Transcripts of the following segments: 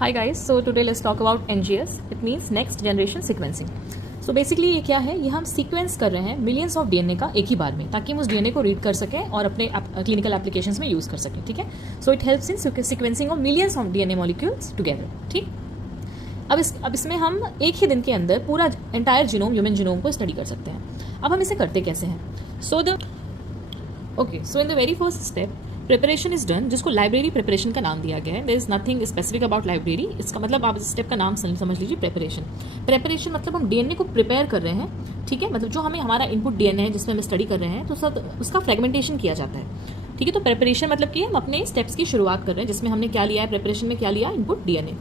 Hi guys, so today let's talk about NGS. It means next generation sequencing. So basically ये क्या है, ये हम सीक्वेंस कर रहे हैं मिलियंस ऑफ डीएनए का एक ही बार में, ताकि हम उस डीएनए को रीड कर सकें और अपने क्लिनिकल एप्लीकेशंस में यूज़ कर सकें. ठीक है, so it helps in sequencing of millions of DNA molecules together. ठीक, अब इसमें हम एक ही दिन के अंदर पूरा एंटायर जीनोम, ह्यूमन जीनोम को स्टडी कर सकते हैं. अब हम इसे करते कैसे हैं? So in the very first step preparation is done, जिसको लाइब्रेरी प्रिपरेशन का नाम दिया गया है. There is nothing specific about library. इसका मतलब आप इस स्टेप का नाम समझ लीजिए, प्रिपरेशन मतलब हम डीएनए को प्रिपेयर कर रहे हैं. ठीक है, मतलब जो हमें हमारा इनपुट डीएनए है जिसमें हम स्टडी कर रहे हैं, तो सब उसका फ्रेगमेंटेशन किया जाता है. ठीक है, तो प्रिपरेशन मतलब कि हम अपने स्टेप्स की शुरुआत कर रहे हैं, जिसमें हमने क्या लिया है, प्रिपरेशन में क्या लिया, इनपुट डीएनए.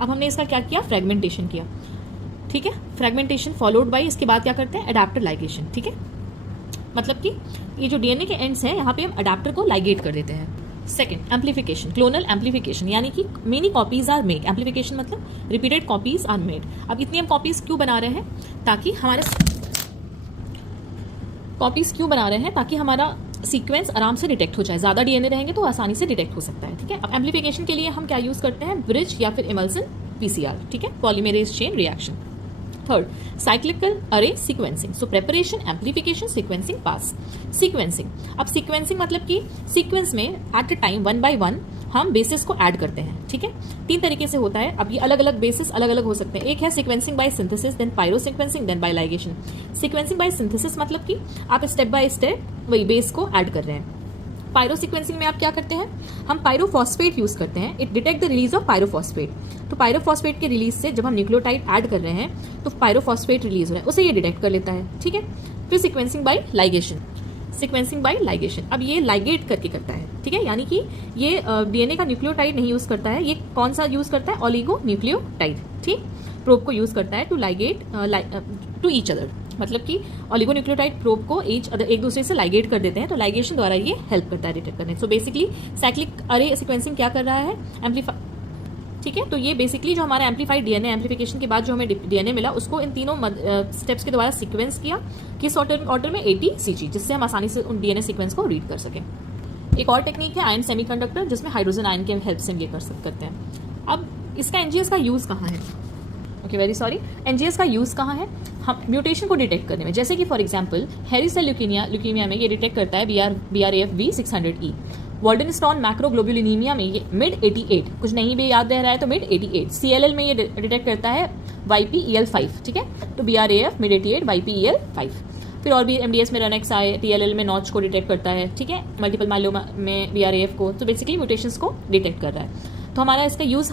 अब हमने इसका क्या किया, फ्रेगमेंटेशन किया. ठीक है, फ्रेगमेंटेशन फॉलोड बाई, इसके बाद क्या करते हैं, अडैप्टर लाइगेशन. ठीक है, मतलब कि ये जो डीएनए के एंड्स हैं, यहाँ पे हम अडैप्टर को लाइगेट कर देते हैं. सेकेंड, एम्पलीफिकेशन, क्लोनल एम्पलीफिकेशन, यानी कि many copies are made. Amplification मतलब रिपीटेड कॉपीज आर मेड. अब इतनी हम कॉपीज क्यों बना रहे हैं, ताकि हमारा सीक्वेंस आराम से डिटेक्ट हो जाए. ज्यादा डीएनए रहेंगे तो आसानी से डिटेक्ट हो सकता है. ठीक है, अब एम्पलीफिकेशन के लिए हम क्या यूज करते हैं, ब्रिज या फिर इमल्सन पीसीआर. ठीक है, polymerase chain reaction. Third, cyclical अरे सीक्वेंसिंग. सो प्रेपरेशन, एम्पलीफिकेशन, सीक्वेंसिंग, पास. सीक्वेंसिंग, अब सीक्वेंसिंग मतलब कि सीक्वेंस में at a time one by one हम बेसिस को ऐड करते हैं. ठीक है, तीन तरीके से होता है. अब ये अलग अलग बेसिस अलग अलग हो सकते हैं. एक है sequencing by synthesis, then pyro sequencing, then by ligation. Sequencing by synthesis मतलब कि आप स्टेप बाय स्टेप वही बेस को ऐड कर रहे हैं. पायरो सीक्वेंसिंग में आप क्या करते हैं, हम पायरोफॉस्फेट यूज करते हैं. It detect the release of pyrophosphate. तो पायरोफॉस्फेट के रिलीज से जब हम न्यूक्लियोटाइड ऐड कर रहे हैं तो पायरोफॉस्फेट रिलीज हो रहा है, उसे ये डिटेक्ट कर लेता है. ठीक है, फिर sequencing by ligation. Sequencing by ligation, अब ये लाइगेट करके करता है. ठीक है, यानी कि ये डीएनए का न्यूक्लियोटाइड नहीं यूज करता है. ये कौन सा यूज करता है, ऑलिगो न्यूक्लियोटाइड. ठीक, प्रोब को यूज करता है to ligate to each other. मतलब कि ऑलिगोन्यूक्लियोटाइड प्रोब को एक दूसरे से लाइगेट कर देते हैं, तो लाइगेशन द्वारा ये हेल्प करता है डिटेक्ट करने. सो बेसिकली साइक्लिक अरे सीक्वेंसिंग क्या कर रहा है, एम्पलीफाई. ठीक है, तो ये बेसिकली जो हमारा एम्पलीफाइड डीएनए, एम्पलीफिकेशन के बाद जो हमें डीएनए मिला, उसको इन तीनों स्टेप्स के द्वारा सीक्वेंस किया. किस ऑर्डर में, ATCG, जिससे हम आसानी से उन डीएनए सीक्वेंस को रीड कर सकें. एक और टेक्निक है आयन सेमीकंडक्टर, जिसमें हाइड्रोजन आयन के हेल्प से हम ये करते हैं. अब इसका एनजीएस का यूज कहाँ है, एनजीएस का यूज कहाँ है, हम म्यूटेशन को डिटेक्ट करने में. जैसे कि फॉर एग्जांपल हेरी सेल ल्यूकीमिया में ये डिटेक्ट करता है BRAF V600E. वॉल्डनस्टॉन मैक्रोग्लोब्यूलिनीमिया में ये मिड 88, कुछ नहीं भी याद रह रहा है तो मिड 88. CLL में ये डिटेक्ट करता है YPEL5. ठीक है, तो BRAF मिड 88, YPEL5. फिर और भी MDS में RNXi, TLL में नॉच को डिटेक्ट करता है. ठीक है, मल्टीपल माइलोमा में BRAF को. तो बेसिकली म्यूटेशंस को डिटेक्ट कर रहा है. तो हमारा इसका यूज